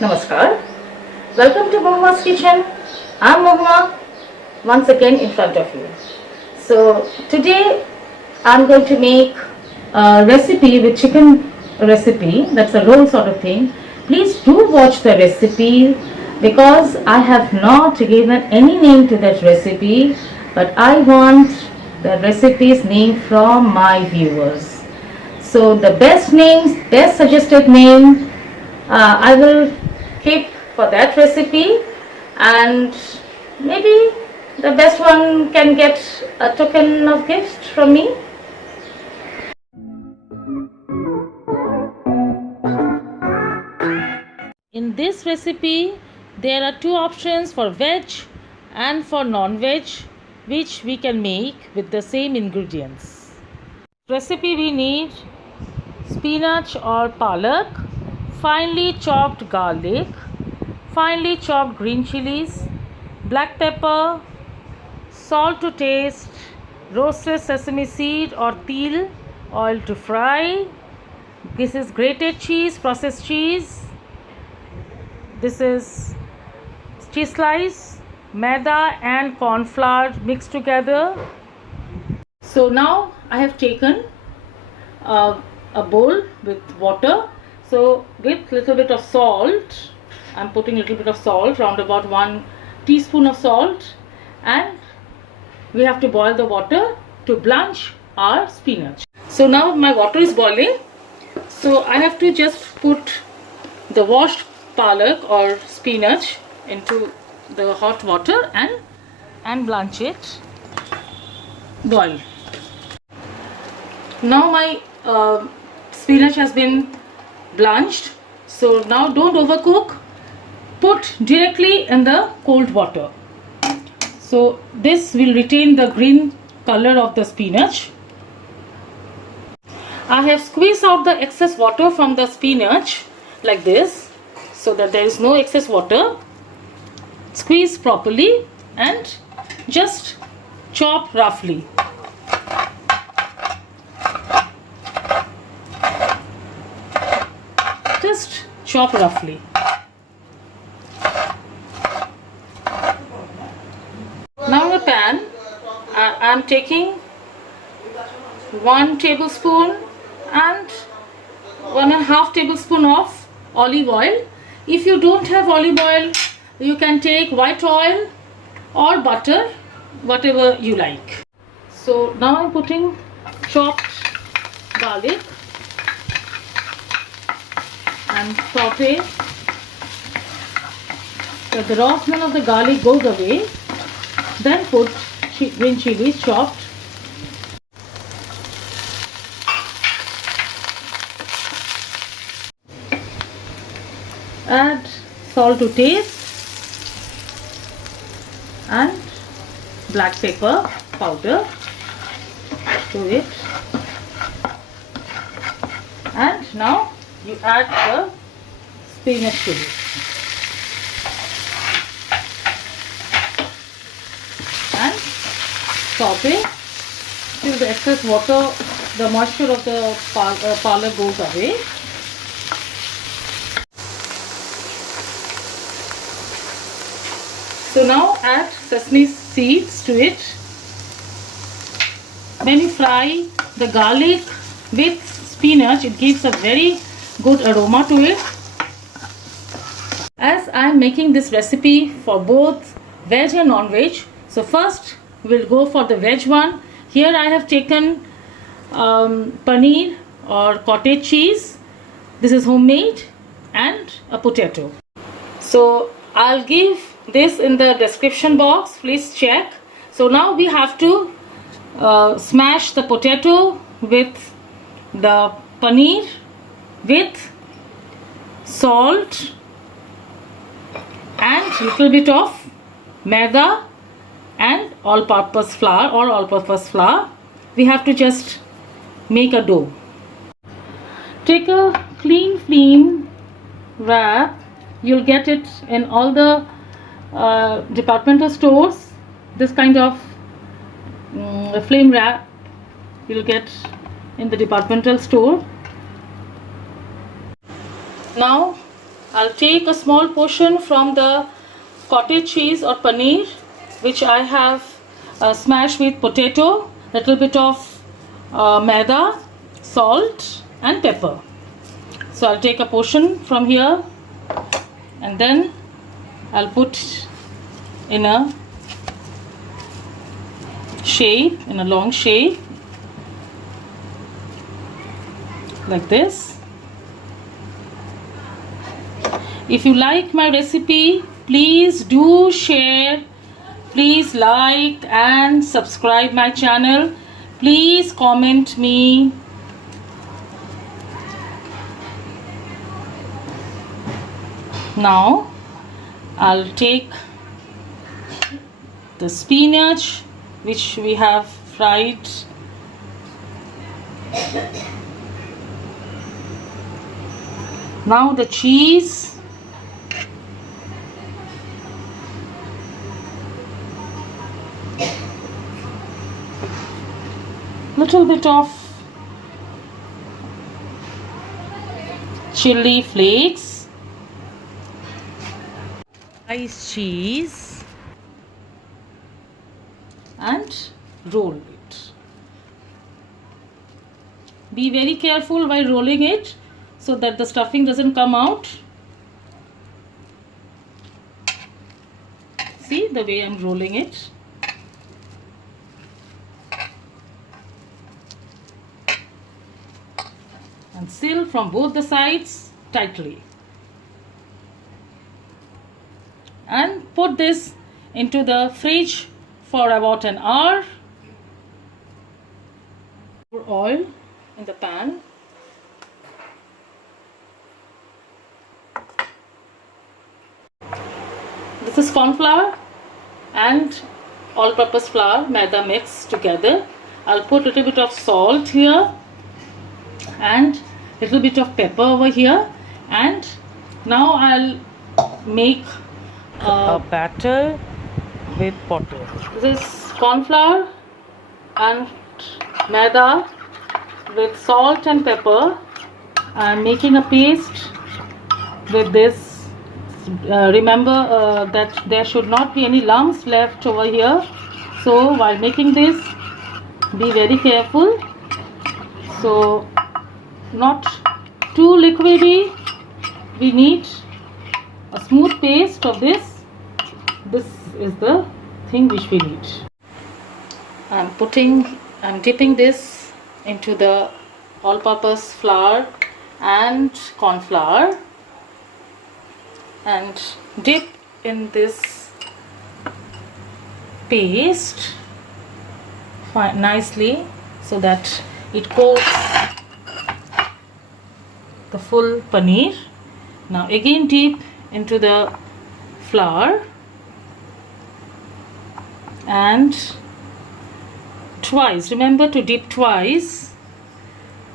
Namaskar. Welcome to Mohuma's Kitchen. I'm Mohuma once again in front of you. So today I'm going to make a recipe with chicken recipe. That's a roll sort of thing. Please do watch the recipe because I have not given any name to that recipe, but I want the recipe's name from my viewers. So the best names, best suggested name, I will keep for that recipe, and maybe the best one can get a token of gift from me. In this recipe, there are two options for veg and for non-veg, which we can make with the same ingredients. Recipe we need spinach or palak, finely chopped garlic, finely chopped green chilies, black pepper, salt to taste, roasted sesame seed or til, oil to fry. This is grated cheese, processed cheese. This is cheese slice, maida and corn flour mixed together. So now I have taken a bowl with water. So with little bit of salt, I'm putting little bit of salt, round about 1 teaspoon of salt, and we have to boil the water to blanch our spinach. So now my water is boiling. So I have to just put the washed palak or spinach into the hot water and blanch it. Boil. Now my spinach has been blanched. So now don't overcook. Put directly in the cold water. So this will retain the green color of the spinach. I have squeezed out the excess water from the spinach like this, so that there is no excess water. Squeeze properly and just chop roughly. Just chop roughly. Now in a pan, I am taking 1 tablespoon and 1.5 tablespoon of olive oil. If you don't have olive oil, you can take white oil or butter, whatever you like. So now I'm putting chopped garlic and saute. So the raw smell of the garlic goes away. Then put green chilies chopped. Add salt to taste and black pepper powder to it. And now you add the spinach to it. And saute till the excess water, the moisture of the palak goes away. So now add sesame seeds to it. When you fry the garlic with spinach, it gives a very good aroma to it. As I am making this recipe for both veg and non-veg, so first we'll go for the veg one. Here I have taken paneer or cottage cheese. This is homemade, and a potato. So I'll give this in the description box, please check. So now we have to smash the potato with the paneer, with salt and little bit of maida and all-purpose flour or all-purpose flour. We have to just make a dough. Take a clean film wrap. You'll get it in all the departmental stores. This kind of flame wrap you'll get in the departmental store. Now I'll take a small portion from the cottage cheese or paneer, which I have smashed with potato, little bit of maida, salt and pepper. So I'll take a portion from here and then I'll put in a shape, in a long shape like this. If you like my recipe, please do share, please like and subscribe my channel, please comment me. Now I'll take the spinach which we have fried. Now the cheese. Little bit of chili flakes, sliced cheese and roll it. Be very careful while rolling it so that the stuffing doesn't come out. See the way I'm rolling it. And seal from both the sides tightly. And put this into the fridge for about an hour. Pour oil in the pan. This is corn flour and all-purpose flour, maida mixed together. I'll put a little bit of salt here and little bit of pepper over here, and now I'll make a batter with potato. This is corn flour and maida with salt and pepper. I'm making a paste with this. Remember that there should not be any lumps left over here, so while making this be very careful. So not too liquidy, we need a smooth paste of this. This is the thing which we need. I'm dipping this into the all-purpose flour and corn flour and dip in this paste nicely so that it coats the full paneer. Now again dip into the flour and twice, remember to dip twice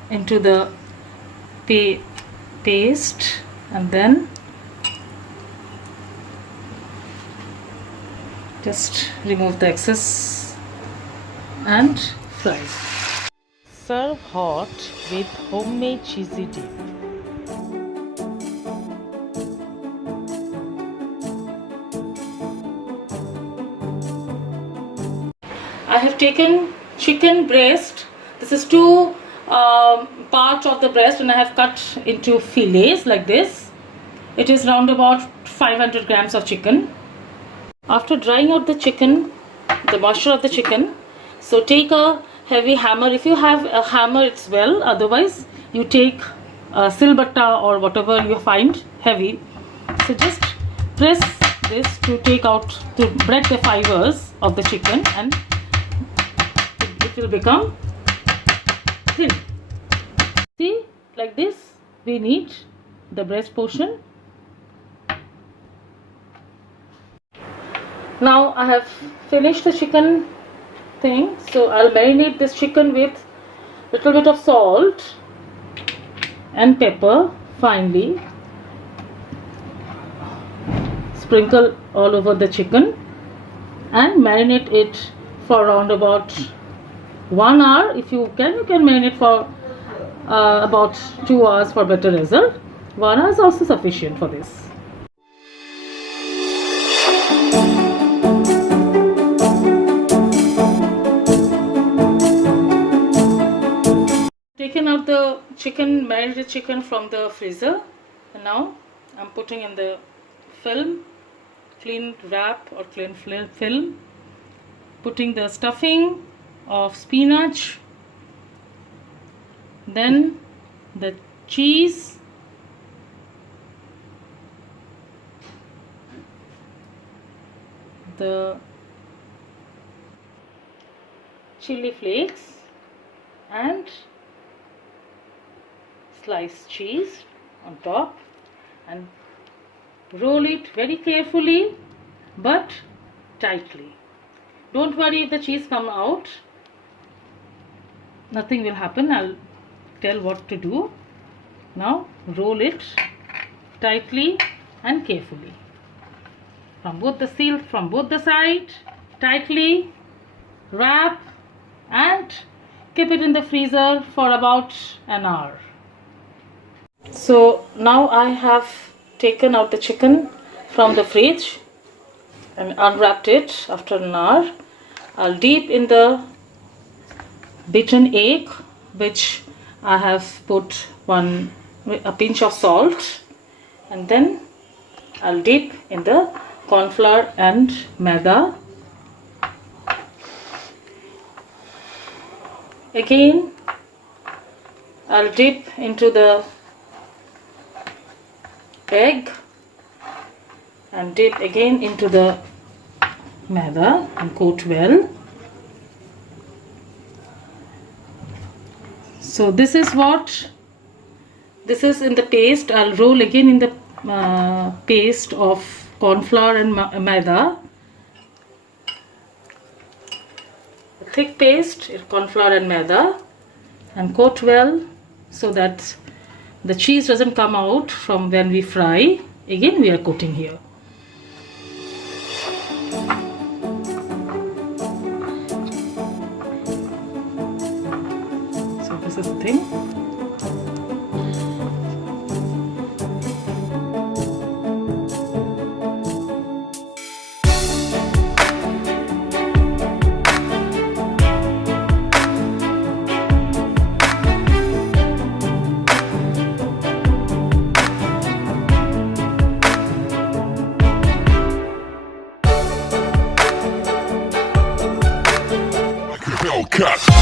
into the paste and then just remove the excess and fry. Serve hot with homemade cheesy dip. I have taken chicken breast. This is two parts of the breast and I have cut into fillets like this. It is round about 500 grams of chicken. After drying out the chicken, the moisture of the chicken, so take a heavy hammer. If you have a hammer, it's well. Otherwise, you take a silbatta or whatever you find heavy. So just press this to take out, to break the fibers of the chicken, and it will become thin. See, like this, we need the breast portion. Now I have finished the chicken thing, so I'll marinate this chicken with little bit of salt and pepper finely. Sprinkle all over the chicken and marinate it for around about 1 hour. If you can marinate for about 2 hours for better result. 1 hour is also sufficient for this. Taken out the chicken, marinated chicken from the freezer, and now I'm putting in the film, clean wrap or clean film, putting the stuffing of spinach, then the cheese, the chili flakes, and sliced cheese on top, and roll it very carefully but tightly. Don't worry if the cheese comes out, nothing will happen. I'll tell what to do. Now roll it tightly and carefully from both the side, tightly wrap and keep it in the freezer for about an hour. So now I have taken out the chicken from the fridge and unwrapped it after an hour. I'll dip in the beaten egg, which I have put a pinch of salt, and then I'll dip in the corn flour and maida. Again I'll dip into the egg and dip again into the maida and coat well. So this is in the paste. I'll roll again in the paste of corn flour and maida. A thick paste, corn flour and maida, and coat well so that the cheese doesn't come out from when we fry. Again we are coating here. So this is the thing. Hellcat.